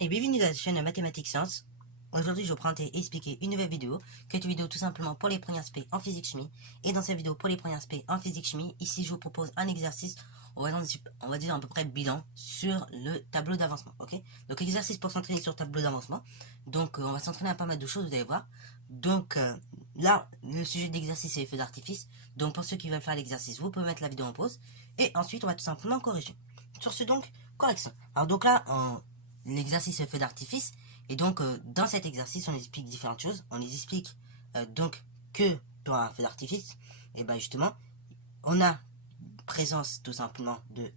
Et bienvenue dans la chaîne Mathématiques Sciences. Aujourd'hui, je vais vous présenter et expliquer une nouvelle vidéo, qui est une vidéo tout simplement pour les premiers aspects en physique-chimie. Et dans cette vidéo pour les premiers aspects en physique-chimie, ici je vous propose un exercice, on va dire à peu près bilan sur le tableau d'avancement. Ok, donc exercice pour s'entraîner sur le tableau d'avancement. Donc on va s'entraîner à pas mal de choses, vous allez voir. Donc là, le sujet de l'exercice c'est les feux d'artifice. Donc pour ceux qui veulent faire l'exercice, vous pouvez mettre la vidéo en pause. Et ensuite, on va tout simplement corriger. Sur ce donc, correction. Alors donc là, l'exercice est feu d'artifice. Et donc, dans cet exercice, on explique différentes choses. On les explique donc que pour un feu d'artifice, et bien justement, on a présence tout simplement de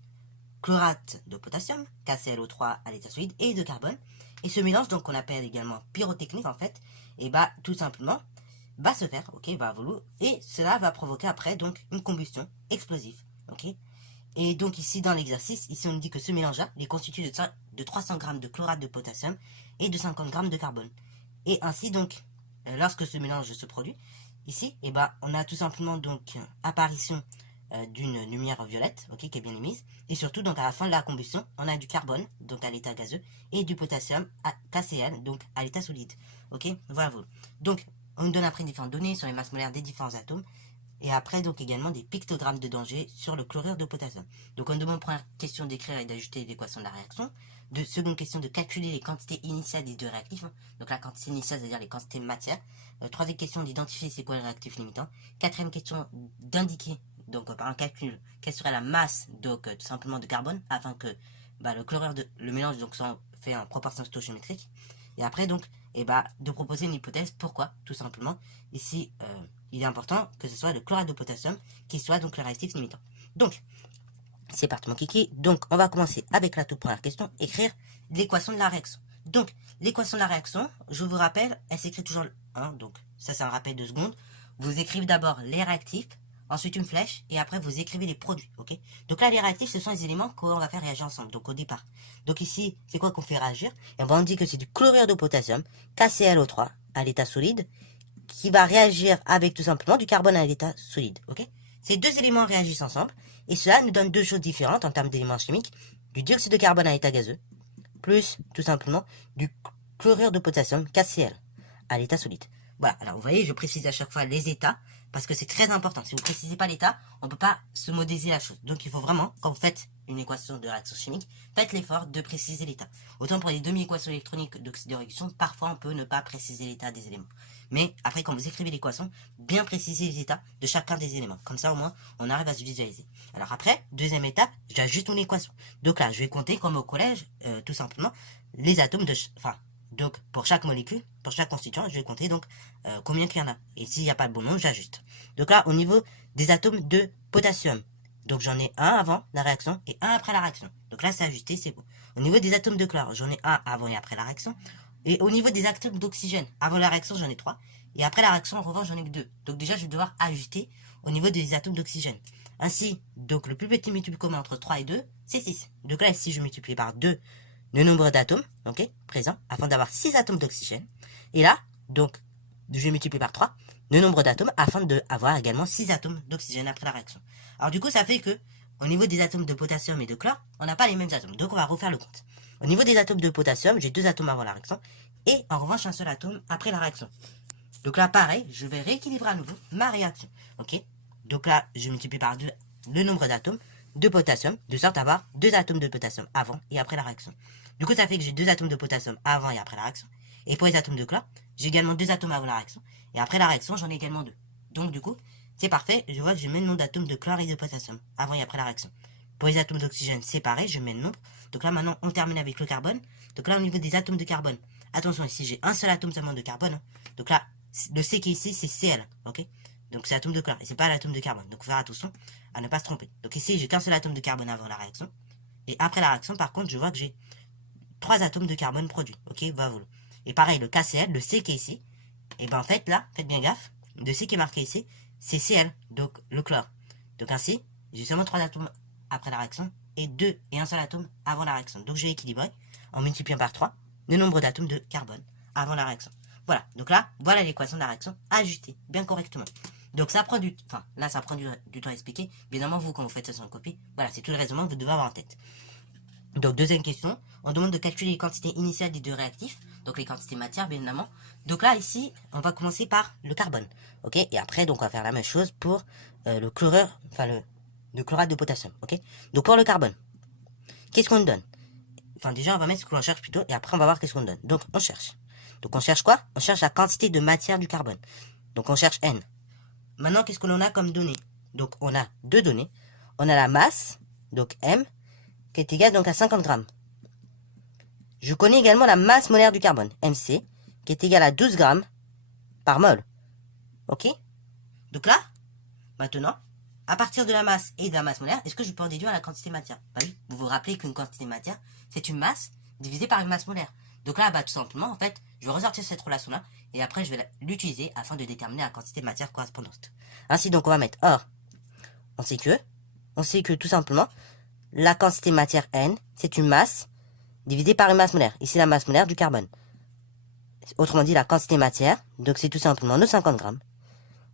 chlorate de potassium, KClO3 à l'état solide, et de carbone. Et ce mélange, donc, qu'on appelle également pyrotechnique, en fait, et bah, tout simplement, va se faire, ok, va évoluer, et cela va provoquer après, donc, une combustion explosive, ok. Et donc ici, dans l'exercice, ici on dit que ce mélange-là est constitué de 300 g de chlorate de potassium et de 50 g de carbone. Et ainsi donc, lorsque ce mélange se produit, ici, eh ben, on a tout simplement donc apparition d'une lumière violette, ok, qui est bien émise, et surtout donc à la fin de la combustion, on a du carbone, donc à l'état gazeux, et du potassium à KCl, donc à l'état solide, ok, voilà. Donc, on nous donne après différentes données sur les masses molaires des différents atomes, et après donc également des pictogrammes de danger sur le chlorure de potassium. Donc on demande première question d'écrire et d'ajouter l'équation de la réaction. Seconde question de calculer les quantités initiales des deux réactifs. Donc la quantité initiale, c'est-à-dire les quantités de matière. Troisième question d'identifier c'est quoi le réactif limitant. Quatrième question d'indiquer, donc par un calcul, quelle serait la masse donc tout simplement de carbone afin que le mélange donc soit fait en proportion stoichiométrique. Et après donc de proposer une hypothèse, pourquoi, tout simplement. Ici, il est important que ce soit le chlorate de potassium qui soit donc le réactif limitant. Donc, c'est parti mon kiki. Donc, on va commencer avec la toute première question, écrire l'équation de la réaction. Donc, l'équation de la réaction, je vous rappelle, elle s'écrit toujours, donc ça c'est un rappel de secondes. Vous écrivez d'abord les réactifs, ensuite une flèche, et après vous écrivez les produits, ok. Donc là, les réactifs, ce sont les éléments qu'on va faire réagir ensemble, donc au départ. Donc ici, c'est quoi qu'on fait réagir? Et on dit que c'est du chlorure de potassium, KClO3, à l'état solide, qui va réagir avec tout simplement du carbone à l'état solide, ok. Ces deux éléments réagissent ensemble, et cela nous donne deux choses différentes en termes d'éléments chimiques, du dioxyde de carbone à l'état gazeux, plus tout simplement du chlorure de potassium, KCl, à l'état solide. Voilà, alors vous voyez, je précise à chaque fois les états, parce que c'est très important. Si vous ne précisez pas l'état, on ne peut pas se modéliser la chose. Donc il faut vraiment, quand vous faites une équation de réaction chimique, faites l'effort de préciser l'état. Autant pour les demi-équations électroniques d'oxydation, parfois on peut ne pas préciser l'état des éléments. Mais après, quand vous écrivez l'équation, bien préciser les états de chacun des éléments. Comme ça, au moins, on arrive à se visualiser. Alors après, deuxième étape, j'ajuste mon équation. Donc là, je vais compter, comme au collège, tout simplement, les atomes de... Donc, pour chaque molécule, pour chaque constituant, je vais compter donc combien qu'il y en a. Et s'il n'y a pas le bon nombre, j'ajuste. Donc là, au niveau des atomes de potassium, donc j'en ai un avant la réaction et un après la réaction. Donc là, c'est ajusté, c'est bon. Au niveau des atomes de chlore, j'en ai un avant et après la réaction. Et au niveau des atomes d'oxygène, avant la réaction, j'en ai 3. Et après la réaction, en revanche, j'en ai que 2. Donc déjà, je vais devoir ajuster au niveau des atomes d'oxygène. Ainsi, donc le plus petit multiple commun entre 3 et 2, c'est 6. Donc là, ici, je multiplie par 2 le nombre d'atomes, ok, présents, afin d'avoir 6 atomes d'oxygène. Et là, donc, je vais multiplier par 3 le nombre d'atomes afin d'avoir également 6 atomes d'oxygène après la réaction. Alors du coup, ça fait que, au niveau des atomes de potassium et de chlore, on n'a pas les mêmes atomes. Donc on va refaire le compte. Au niveau des atomes de potassium, j'ai 2 atomes avant la réaction, et en revanche un seul atome après la réaction. Donc là, pareil, je vais rééquilibrer à nouveau ma réaction, ok. Donc là, je multiplie par 2 le nombre d'atomes de potassium, de sorte à avoir 2 atomes de potassium avant et après la réaction. Du coup, ça fait que j'ai 2 atomes de potassium avant et après la réaction. Et pour les atomes de chlore, j'ai également 2 atomes avant la réaction. Et après la réaction, j'en ai également 2. Donc du coup, c'est parfait, je vois que je mets le nombre d'atomes de chlore et de potassium avant et après la réaction. Pour les atomes d'oxygène, c'est pareil, je mets le nombre. Donc là, maintenant, on termine avec le carbone. Donc là, au niveau des atomes de carbone, attention, ici, j'ai un seul atome seulement de carbone. Donc là, le C qui est ici, c'est Cl, ok. Donc c'est l'atome de chlore, et c'est pas l'atome de carbone. Donc faire attention à ne pas se tromper. Donc ici, j'ai qu'un seul atome de carbone avant la réaction. Et après la réaction, par contre, je vois que j'ai 3 atomes de carbone produits, ok, voilà. Et pareil, le KCl, le C qui est ici, et ben en fait, là, faites bien gaffe, le C qui est marqué ici, c'est Cl, donc le chlore. Donc ainsi, j'ai seulement 3 atomes après la réaction, et 2 et un seul atome avant la réaction. Donc je vais équilibrer en multipliant par 3 le nombre d'atomes de carbone avant la réaction. Voilà, donc là, voilà l'équation de la réaction ajustée, bien correctement. Donc ça prend du... Enfin, là, ça prend du temps à expliquer. Évidemment, vous, quand vous faites ça sur une copie, voilà, c'est tout le raisonnement que vous devez avoir en tête. Donc, deuxième question, on demande de calculer les quantités initiales des deux réactifs, donc les quantités matière, bien évidemment. Donc là, ici, on va commencer par le carbone, ok? Et après, donc, on va faire la même chose pour le chlorure, enfin, le chlorate de potassium, ok? Donc, pour le carbone, qu'est-ce qu'on donne? Enfin, déjà, on va mettre ce que l'on cherche plutôt, et après, on va voir qu'est-ce qu'on donne. Donc, on cherche. Donc, on cherche quoi? On cherche la quantité de matière du carbone. Donc, on cherche N. Maintenant, qu'est-ce que l'on a comme données? Donc, on a deux données. On a la masse, donc M, qui est égale donc à 50 grammes. Je connais également la masse molaire du carbone, MC, qui est égale à 12 grammes par mol. Ok? Donc là, maintenant, à partir de la masse et de la masse molaire, est-ce que je peux en déduire la quantité matière? Bah oui, vous vous rappelez qu'une quantité matière, c'est une masse divisée par une masse molaire. Donc là, bah tout simplement, en fait, je vais ressortir cette relation-là, et après, je vais l'utiliser afin de déterminer la quantité de matière correspondante. Ainsi, donc, on va mettre or. On sait que tout simplement, la quantité matière N, c'est une masse divisée par une masse molaire. Ici, la masse molaire du carbone. Autrement dit, la quantité matière, donc c'est tout simplement nos 50 grammes,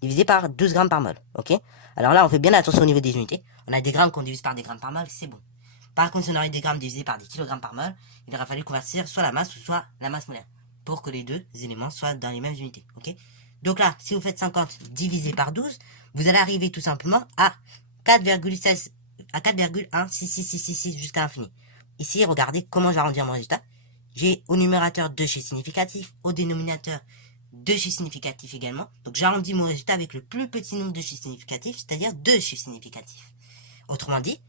divisé par 12 grammes par mol, ok? Alors là, on fait bien attention au niveau des unités. On a des grammes qu'on divise par des grammes par mol, c'est bon. Par contre, si on aurait des grammes divisés par des kilogrammes par mol, il aurait fallu convertir soit la masse, soit la masse molaire, pour que les deux éléments soient dans les mêmes unités, ok? Donc là, si vous faites 50 divisé par 12, vous allez arriver tout simplement à 4,16, à 4,16666 jusqu'à l'infini. Ici, regardez comment j'arrondis mon résultat. J'ai au numérateur 2 chiffres significatifs, au dénominateur 2 chiffres significatifs également. Donc j'arrondis mon résultat avec le plus petit nombre de chiffres significatifs, c'est-à-dire 2 chiffres significatifs. Autrement dit,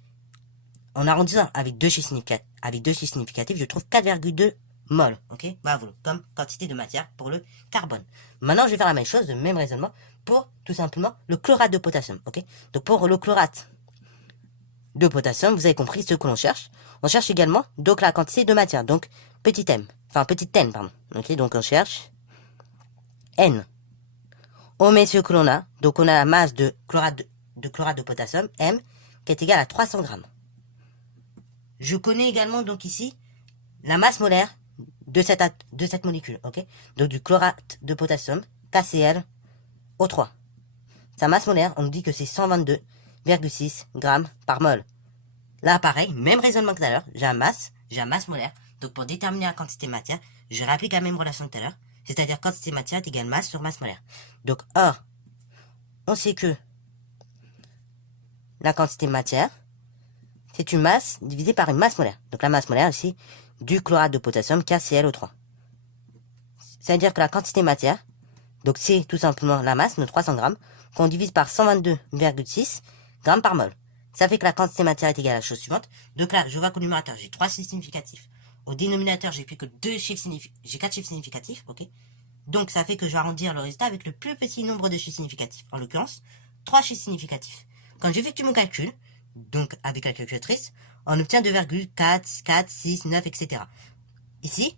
en arrondissant avec 2 chiffres significatifs, je trouve 4,2 mol, ok? Bah voilà, comme quantité de matière pour le carbone. Maintenant, je vais faire la même chose, le même raisonnement, pour tout simplement le chlorate de potassium, ok? Donc pour le chlorate de potassium, vous avez compris ce que l'on cherche. On cherche également donc la quantité de matière, donc petit m, enfin petite n, pardon. Ok, donc on cherche n. On met ce que l'on a, donc on a la masse de chlorate de potassium, m, qui est égale à 300 grammes. Je connais également donc ici la masse molaire de cette molécule, ok? Donc du chlorate de potassium, KClO3. Sa masse molaire, on nous dit que c'est 122,6 grammes par mol. Là, pareil, même raisonnement que tout à l'heure, j'ai la masse molaire. Donc, pour déterminer la quantité de matière, je réapplique la même relation que tout à l'heure. C'est-à-dire quantité de matière est égale masse sur masse molaire. Donc, or, on sait que la quantité de matière, c'est une masse divisée par une masse molaire. Donc, la masse molaire ici, du chlorate de potassium, KClO3. C'est-à-dire que la quantité de matière, donc c'est tout simplement la masse, nos 300 grammes, qu'on divise par 122,6 grammes par mol. Ça fait que la quantité de matière est égale à la chose suivante. Donc là, je vois qu'au numérateur, j'ai 3 chiffres significatifs. Au dénominateur, j'ai plus que 2 chiffres significatifs. J'ai 4 chiffres significatifs, ok? Donc ça fait que je vais arrondir le résultat avec le plus petit nombre de chiffres significatifs. En l'occurrence, 3 chiffres significatifs. Quand j'effectue mon calcul, donc avec la calculatrice, on obtient 2,4, 4, 6, 9, etc. Ici,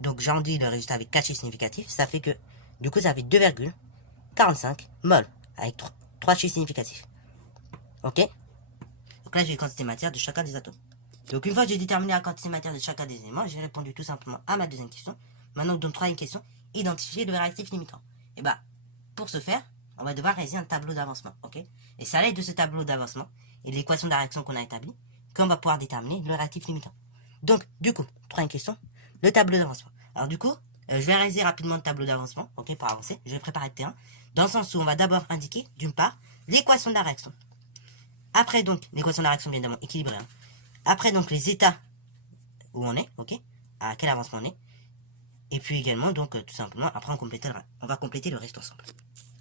donc j'arrondis le résultat avec 4 chiffres significatifs, ça fait que, du coup, ça fait 2,45 mol, avec 3 chiffres significatifs. Ok? Donc là, j'ai les quantités matière de chacun des atomes. Donc une fois que j'ai déterminé la quantité matière de chacun des éléments, j'ai répondu tout simplement à ma deuxième question. Maintenant, donc troisième question, identifier le réactif limitant. Et bah, pour ce faire, on va devoir réaliser un tableau d'avancement, ok? Et c'est à l'aide de ce tableau d'avancement et de l'équation de la réaction qu'on a établie qu'on va pouvoir déterminer le réactif limitant. Donc, du coup, troisième question, le tableau d'avancement. Alors du coup, je vais réaliser rapidement le tableau d'avancement, ok, pour avancer. Je vais préparer le terrain, dans le sens où on va d'abord indiquer, d'une part, l'équation de la réaction. Après donc, l'équation de la réaction bien évidemment équilibrée. Hein. Après donc les états où on est, ok, à quel avancement on est. Et puis également donc tout simplement, après on va compléter le reste ensemble.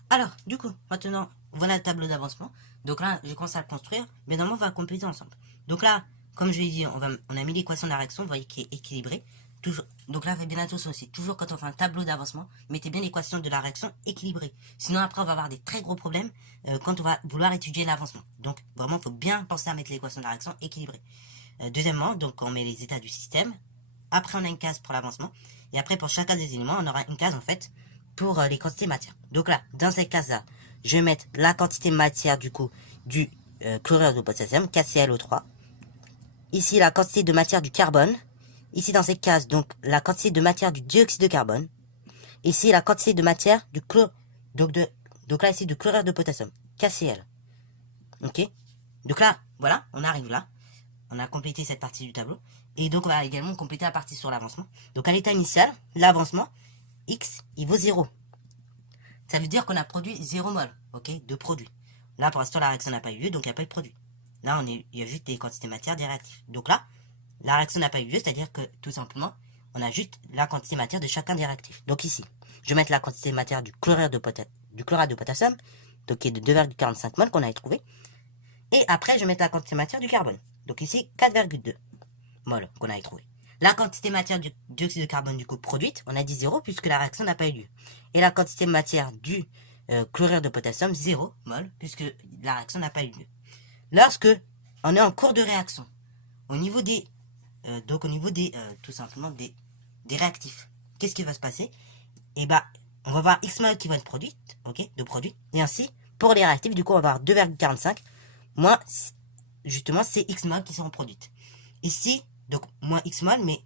Alors, du coup, maintenant, voilà le tableau d'avancement. Donc là, je commence à le construire, mais normalement, on va compléter ensemble. Donc là, comme je l'ai dit, on a mis l'équation de la réaction, vous voyez, qui est équilibrée. Toujours, donc là, faites bien attention aussi. Toujours quand on fait un tableau d'avancement, mettez bien l'équation de la réaction équilibrée. Sinon, après, on va avoir des très gros problèmes quand on va vouloir étudier l'avancement. Donc, vraiment, il faut bien penser à mettre l'équation de la réaction équilibrée. Deuxièmement, donc, on met les états du système. Après, on a une case pour l'avancement. Et après, pour chacun des éléments, on aura une case, en fait, pour les quantités matière. Donc là, dans cette case-là, je vais mettre la quantité matière, du coup, du chlorure de potassium, KClO3. Ici, la quantité de matière du carbone. Ici, dans cette case, donc, la quantité de matière du dioxyde de carbone. Ici, la quantité de matière du donc là, ici, du chlorure de potassium, KCl. Ok? Donc là, voilà, on arrive là. on a complété cette partie du tableau. Et donc, on va également compléter la partie sur l'avancement. Donc, à l'état initial, l'avancement, X, il vaut 0. Ça veut dire qu'on a produit 0 mol, ok, de produit. Là, pour l'instant, la réaction n'a pas eu lieu, donc il n'y a pas eu de produit. Là, il y a juste des quantités matière, des réactifs. Donc là, la réaction n'a pas eu lieu, c'est-à-dire que, tout simplement, on a juste la quantité matière de chacun des réactifs. Donc ici, je vais mettre la quantité matière du chlorure de potassium, donc qui est de 2,45 mol qu'on avait trouvé. Et après, je vais mettre la quantité matière du carbone. Donc ici, 4,2 mol qu'on avait trouvé. La quantité matière du dioxyde de carbone du coup produite, on a dit 0 puisque la réaction n'a pas eu lieu. Et la quantité matière du chlorure de potassium, 0 mol puisque la réaction n'a pas eu lieu. Lorsque on est en cours de réaction, au niveau des tout simplement des réactifs, qu'est-ce qui va se passer? Et bah, on va avoir X mol qui vont être produites, ok, de produits, et ainsi pour les réactifs, du coup, on va avoir 2,45 moins justement ces X mol qui seront produites. Ici, donc moins X mol, mais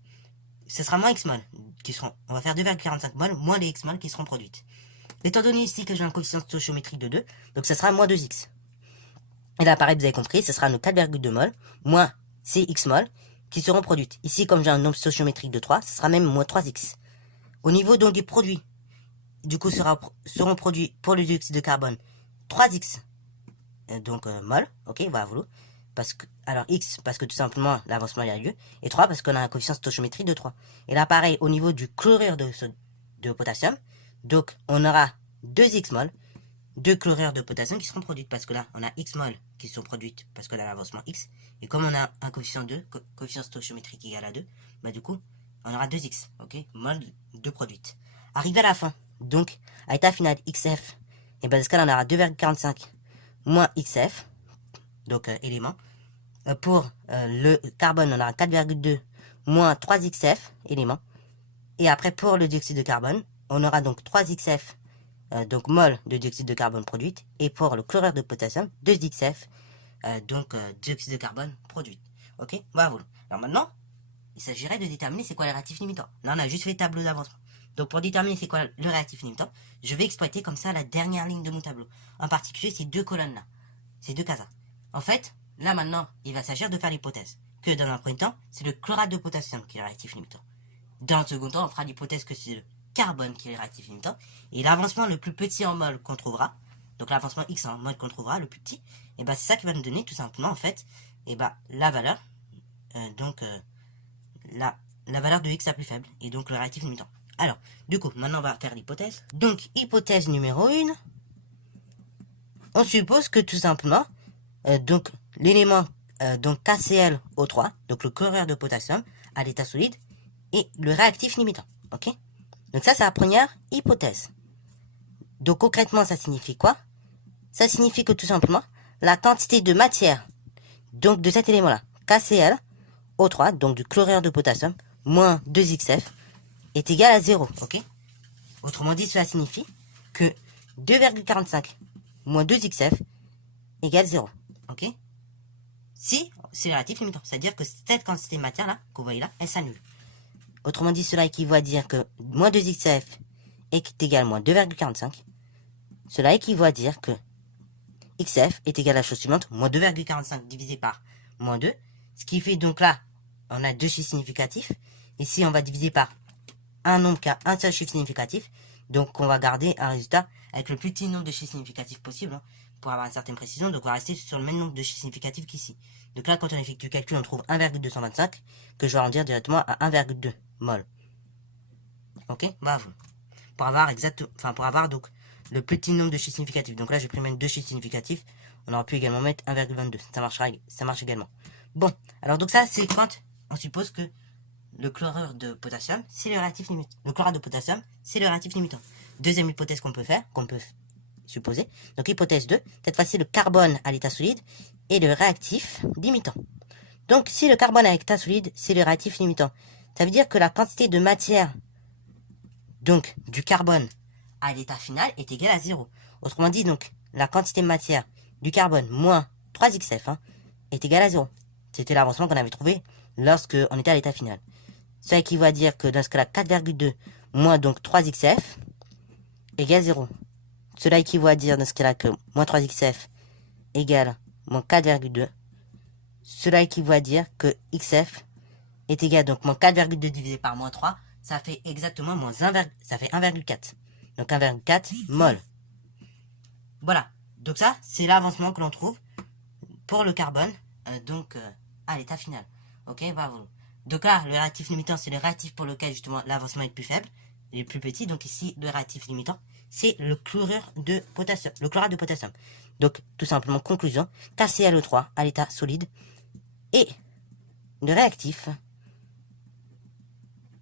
ce sera moins X mol qui seront. On va faire 2,45 mol moins les X mol qui seront produites. Étant donné ici que j'ai un coefficient stoichiométrique de 2, donc ça sera moins 2X. Et là, pareil, vous avez compris, ce sera nos 4,2 mol moins ces X mol qui seront produites. Ici, comme j'ai un nombre stoichiométrique de 3, ce sera même moins 3X. Au niveau donc des produits, du coup, seront produits pour le dioxyde de carbone 3X, donc mol, ok, voilà, voilà. Parce que, alors X, parce que tout simplement l'avancement il a lieu, et 3 parce qu'on a un coefficient stoichiométrique de 3. Et là, pareil, au niveau du chlorure de potassium, donc on aura 2X mol de chlorure de potassium qui seront produites, parce que là, on a X mol qui sont produites parce qu'on a l'avancement X, et comme on a un coefficient 2, coefficient stoichiométrique égal à 2, bah du coup, on aura 2X, ok, mol de produites. Arrivé à la fin, donc, à l'état final XF, et ben dans ce cas-là, on aura 2,45 moins XF, donc élément. Pour le carbone, on aura 4,2 moins 3XF, élément. Et après, pour le dioxyde de carbone, on aura donc 3XF, donc mol de dioxyde de carbone produite. Et pour le chlorure de potassium, 2XF, donc dioxyde de carbone produite. Ok, voilà. Alors maintenant, il s'agirait de déterminer c'est quoi le réactif limitant. Là, on a juste fait le tableau d'avancement. Donc pour déterminer c'est quoi le réactif limitant, je vais exploiter comme ça la dernière ligne de mon tableau. En particulier ces deux colonnes-là, ces deux cases-là. En fait, là maintenant, il va s'agir de faire l'hypothèse que dans un premier temps, c'est le chlorate de potassium qui est le réactif limitant. Dans le second temps, on fera l'hypothèse que c'est le carbone qui est le réactif limitant. Et l'avancement le plus petit en mol qu'on trouvera, donc l'avancement X en mol qu'on trouvera, le plus petit, et ben c'est ça qui va nous donner tout simplement en fait, et ben la valeur, la valeur de X la plus faible, et donc le réactif limitant. Alors, du coup, maintenant on va faire l'hypothèse. Donc, hypothèse numéro 1, on suppose que tout simplement, donc l'élément donc KClO3, donc le chlorure de potassium à l'état solide, est le réactif limitant. Ok? Donc ça, c'est la première hypothèse. Donc concrètement, ça signifie quoi? Ça signifie que tout simplement, la quantité de matière, donc de cet élément-là, KClO3, donc du chlorure de potassium, moins 2XF, est égal à 0. Ok? Autrement dit, cela signifie que 2,45 moins 2XF égale 0. Ok? Si c'est le réactif limitant, c'est-à-dire que cette quantité de matière là, que vous voyez là, elle s'annule. Autrement dit, cela équivaut à dire que moins 2XF est égal à moins 2,45. Cela équivaut à dire que XF est égal à la chose suivante, moins 2,45 divisé par moins 2. Ce qui fait donc là, on a deux chiffres significatifs. Ici, on va diviser par un seul chiffre significatif. Donc, on va garder un résultat avec le plus petit nombre de chiffres significatifs possible, hein, pour avoir une certaine précision. Donc, on va rester sur le même nombre de chiffres significatifs qu'ici. Donc là, quand on effectue le calcul, on trouve 1,225, que je vais arrondir directement à 1,2 mol. Ok, bravo. Pour avoir donc le petit nombre de chiffres significatifs. Donc là, j'ai pris même deux chiffres significatifs. On aurait pu également mettre 1,22. Ça marche également. Bon, alors donc ça, c'est quand on suppose que le chlorure de potassium, c'est le réactif limitant. Le chlorate de potassium, c'est le réactif limitant. Deuxième hypothèse qu'on peut supposer. Donc hypothèse 2, cette fois-ci le carbone à l'état solide est le réactif limitant. Donc si le carbone à l'état solide, c'est le réactif limitant, ça veut dire que la quantité de matière, donc du carbone à l'état final, est égale à 0. Autrement dit, donc, la quantité de matière du carbone moins 3XF est égale à 0. C'était l'avancement qu'on avait trouvé lorsque on était à l'état final. Ça équivaut à dire que dans ce cas-là, 4,2 moins donc 3XF égale 0. Cela équivaut à dire dans ce cas-là que moins 3XF égale moins 4,2. cela équivaut à dire que XF est égal, donc moins 4,2 divisé par moins 3, ça fait exactement moins 1, ça fait 1,4. Donc 1,4 mol. Voilà. Donc ça, c'est l'avancement que l'on trouve pour le carbone, à l'état final. Ok, bravo. Donc là, le réactif limitant, c'est le réactif pour lequel justement l'avancement est le plus faible, et le plus petit. Donc ici, le réactif limitant, c'est le chlorure de potassium, le chlorate de potassium. Donc tout simplement, conclusion, KClO3 à l'état solide et le réactif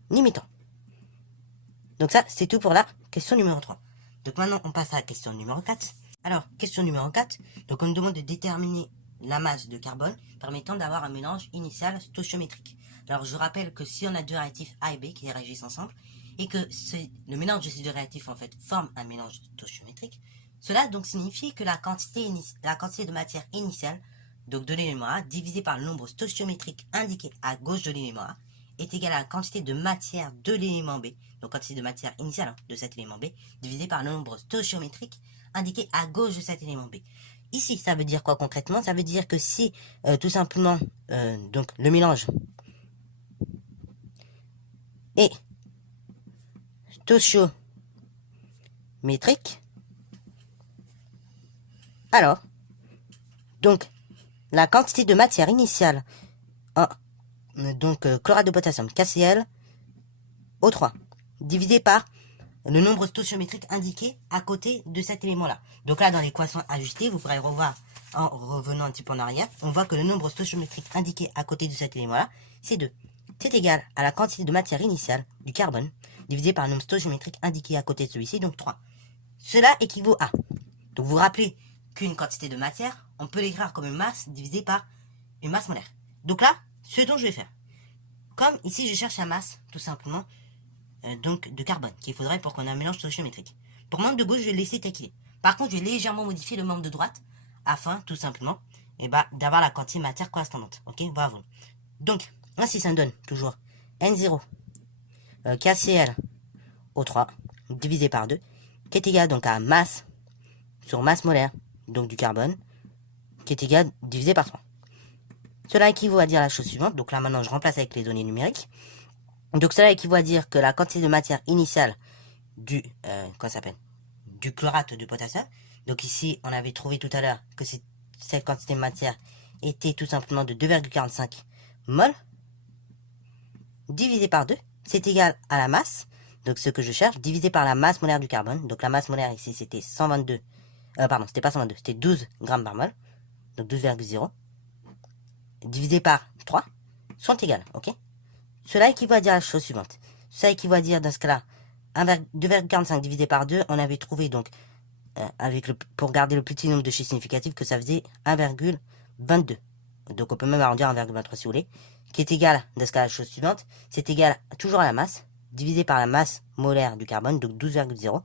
limitant. Donc ça, c'est tout pour la question numéro 3. Donc maintenant, on passe à la question numéro 4. Alors, question numéro 4. Donc on nous demande de déterminer la masse de carbone permettant d'avoir un mélange initial stoichiométrique. Alors je rappelle que si on a deux réactifs A et B qui réagissent ensemble et que le mélange de ces deux réactifs en fait forme un mélange stoichiométrique, cela donc signifie que la quantité de matière initiale, donc de l'élément A, divisé par le nombre stoichiométrique indiqué à gauche de l'élément A, est égal à la quantité de matière de l'élément B, donc quantité de matière initiale de cet élément B, divisé par le nombre stoichiométrique indiqué à gauche de cet élément B. Ici, ça veut dire quoi concrètement? Ça veut dire que si, tout simplement, donc le mélange est stoichiométrique, alors, donc, la quantité de matière initiale en chlorate de potassium, KClO3, divisé par le nombre stoichiométrique indiqué à côté de cet élément-là. Donc là, dans l'équation ajustée, vous pourrez revoir en revenant un petit peu en arrière, on voit que le nombre stoichiométrique indiqué à côté de cet élément-là, c'est 2. C'est égal à la quantité de matière initiale du carbone, divisé par le nombre stoichiométrique indiqué à côté de celui-ci, donc 3. Cela équivaut à... Donc vous vous rappelez qu'une quantité de matière, on peut l'écrire comme une masse divisée par une masse molaire. Donc là, ce dont je vais faire, comme ici je cherche la masse, tout simplement, de carbone, qu'il faudrait pour qu'on ait un mélange stoichiométrique. Pour le membre de gauche, je vais le laisser tel qu'il est. Par contre, je vais légèrement modifier le membre de droite, afin, tout simplement, d'avoir la quantité de matière correspondante. Ok, bravo. Donc, ainsi ça me donne toujours N0 KClO3 divisé par 2, qui est égal donc à masse sur masse molaire, donc du carbone, qui est égal divisé par 3. Cela équivaut à dire la chose suivante. Donc là, maintenant, je remplace avec les données numériques. Donc cela équivaut à dire que la quantité de matière initiale du du chlorate de potassium. Donc ici, on avait trouvé tout à l'heure que cette quantité de matière était tout simplement de 2,45 mol divisé par 2, c'est égal à la masse, donc ce que je cherche, divisé par la masse molaire du carbone. Donc la masse molaire ici, c'était 122, c'était pas 122, c'était 12 grammes par mol, donc 12,0, divisé par 3, sont égales, ok? Cela équivaut à dire la chose suivante. Cela équivaut à dire, dans ce cas-là, 2,45 divisé par 2, on avait trouvé donc, pour garder le petit nombre de chiffres significatifs, que ça faisait 1,22. Donc on peut même arrondir 1,23 si vous voulez, qui est égal, dans ce cas, la chose suivante, c'est égal toujours à la masse, divisé par la masse molaire du carbone, donc 12,0,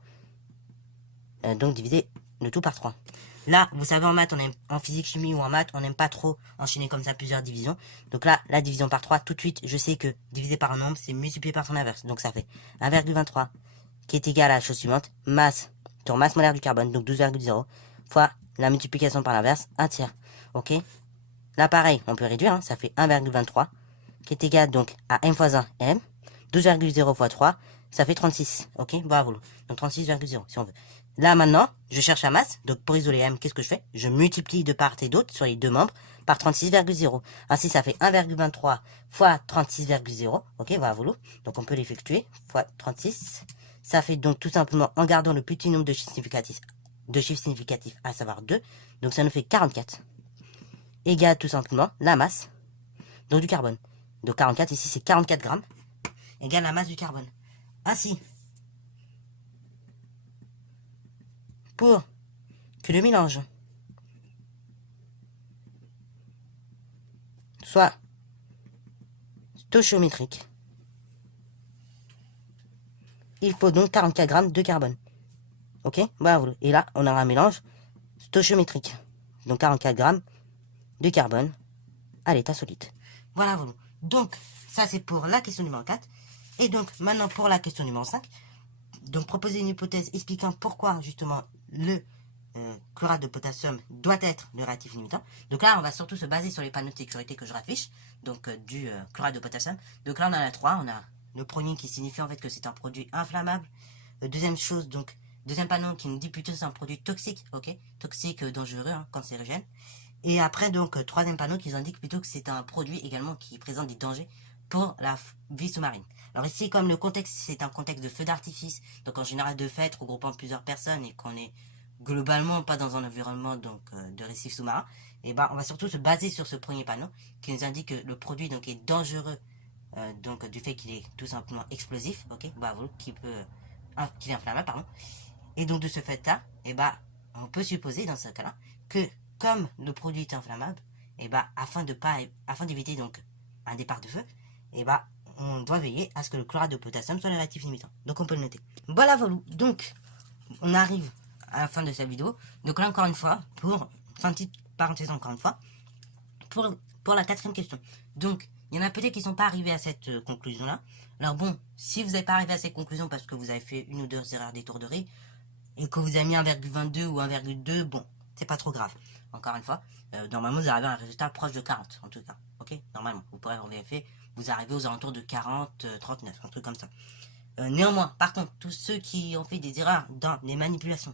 donc divisé le tout par 3. Là, vous savez, en maths, en physique, chimie ou en maths, on n'aime pas trop enchaîner comme ça plusieurs divisions. Donc là, la division par 3, tout de suite, je sais que diviser par un nombre, c'est multiplier par son inverse. Donc ça fait 1,23, qui est égal à la chose suivante, masse sur masse molaire du carbone, donc 12,0, fois la multiplication par l'inverse, 1 tiers. Ok? Là, pareil, on peut réduire, hein, ça fait 1,23, qui est égal donc à m fois 1, m. 12,0 fois 3, ça fait 36. Ok, bravo. Donc 36,0 si on veut. Là maintenant, je cherche la masse. Donc pour isoler m, qu'est-ce que je fais? Je multiplie de part et d'autre sur les deux membres par 36,0. Ainsi, ça fait 1,23 fois 36,0. Ok, bravo. Donc on peut l'effectuer. Fois 36. Ça fait donc tout simplement, en gardant le petit nombre de chiffres significatifs, à savoir 2. Donc ça nous fait 44. Égale tout simplement la masse donc du carbone. Donc 44, ici c'est 44 grammes. Égale la masse du carbone. Ainsi, pour que le mélange soit stoichiométrique, il faut donc 44 grammes de carbone. Ok, bravo. Et là, on aura un mélange stoichiométrique. Donc 44 grammes de carbone à l'état solide. Voilà, voilà. Donc, ça c'est pour la question numéro 4. Et donc, maintenant pour la question numéro 5. Donc, proposer une hypothèse expliquant pourquoi, justement, le chlorate de potassium doit être le réactif limitant. Donc là, on va surtout se baser sur les panneaux de sécurité que je raffiche, donc du chlorate de potassium. Donc là, on en a trois. On a le premier qui signifie en fait que c'est un produit inflammable. Deuxième chose, donc, deuxième panneau qui nous dit plutôt que c'est un produit toxique, ok, toxique, dangereux, hein, cancérigène. Et après, donc, troisième panneau qui nous indique plutôt que c'est un produit également qui présente des dangers pour la vie sous-marine. Alors ici, comme le contexte, c'est un contexte de feu d'artifice, donc en général de fêtes regroupant plusieurs personnes et qu'on est globalement pas dans un environnement donc de récif sous-marin, et ben on va surtout se baser sur ce premier panneau qui nous indique que le produit donc est dangereux donc du fait qu'il est tout simplement explosif, ok, bah qu'il est inflammable, pardon. Et donc de ce fait-là, et ben on peut supposer dans ce cas-là que comme le produit est inflammable, et ben afin d'éviter donc un départ de feu, et ben on doit veiller à ce que le chlorate de potassium soit le réactif limitant. Donc on peut le noter. Voilà, voilà. Donc on arrive à la fin de cette vidéo. Donc là encore une fois, pour une petite parenthèse encore une fois, pour la quatrième question. Donc il y en a peut-être qui ne sont pas arrivés à cette conclusion-là. Alors bon, si vous n'avez pas arrivé à cette conclusion parce que vous avez fait une ou deux erreurs d'étourderie et que vous avez mis 1,22 ou 1,2, bon, c'est pas trop grave. Encore une fois, normalement vous arrivez à un résultat proche de 40 en tout cas. Ok, normalement, vous pourrez en vérifier, vous arrivez aux alentours de 40, 39, un truc comme ça. Néanmoins, par contre, tous ceux qui ont fait des erreurs dans les manipulations,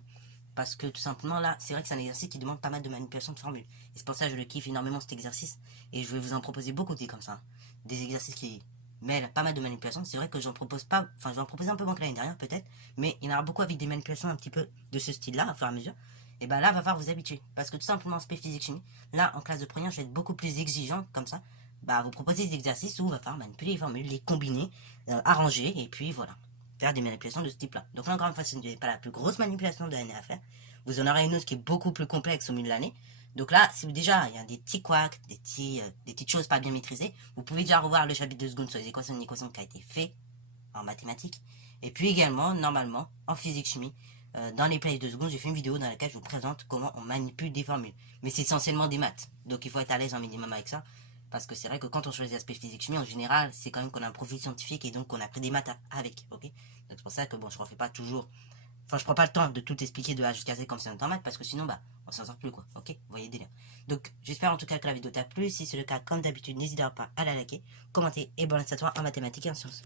parce que tout simplement là, c'est vrai que c'est un exercice qui demande pas mal de manipulation de formules. Et c'est pour ça que je le kiffe énormément cet exercice. Et je vais vous en proposer beaucoup comme ça. Des exercices qui mêlent pas mal de manipulations. C'est vrai que j'en propose pas, enfin je vais en proposer un peu moins que l'année dernière peut-être, mais il y en aura beaucoup avec des manipulations un petit peu de ce style-là, au fur et à mesure. Et ben là, va falloir vous habituer. Parce que tout simplement en spé physique chimie, là en classe de première, je vais être beaucoup plus exigeant comme ça. Bah vous proposer des exercices où il va falloir manipuler les formules, les combiner, arranger, et puis voilà. Faire des manipulations de ce type-là. Donc là encore une fois, ce n'est pas la plus grosse manipulation de l'année à faire. Vous en aurez une autre qui est beaucoup plus complexe au milieu de l'année. Donc là, si déjà il y a des petits couacs, des petites choses pas bien maîtrisées, vous pouvez déjà revoir le chapitre 2 secondes sur les équations d'une équation qui a été fait en mathématiques. Et puis également, normalement, en physique-chimie, dans les playlists 2 secondes, j'ai fait une vidéo dans laquelle je vous présente comment on manipule des formules. Mais c'est essentiellement des maths. Donc il faut être à l'aise un minimum avec ça. Parce que c'est vrai que quand on choisit l'aspect physique-chimie, en général, c'est quand même qu'on a un profil scientifique et donc qu'on a pris des maths avec. Ok, donc c'est pour ça que bon, je refais pas toujours. Enfin, je prends pas le temps de tout expliquer de A jusqu'à Z comme c'est en maths parce que sinon, bah, on s'en sort plus quoi. Ok, vous voyez le délire. Donc, j'espère en tout cas que la vidéo t'a plu. Si c'est le cas, comme d'habitude, n'hésitez pas à la liker, commenter et bonne à toi en mathématiques et en sciences.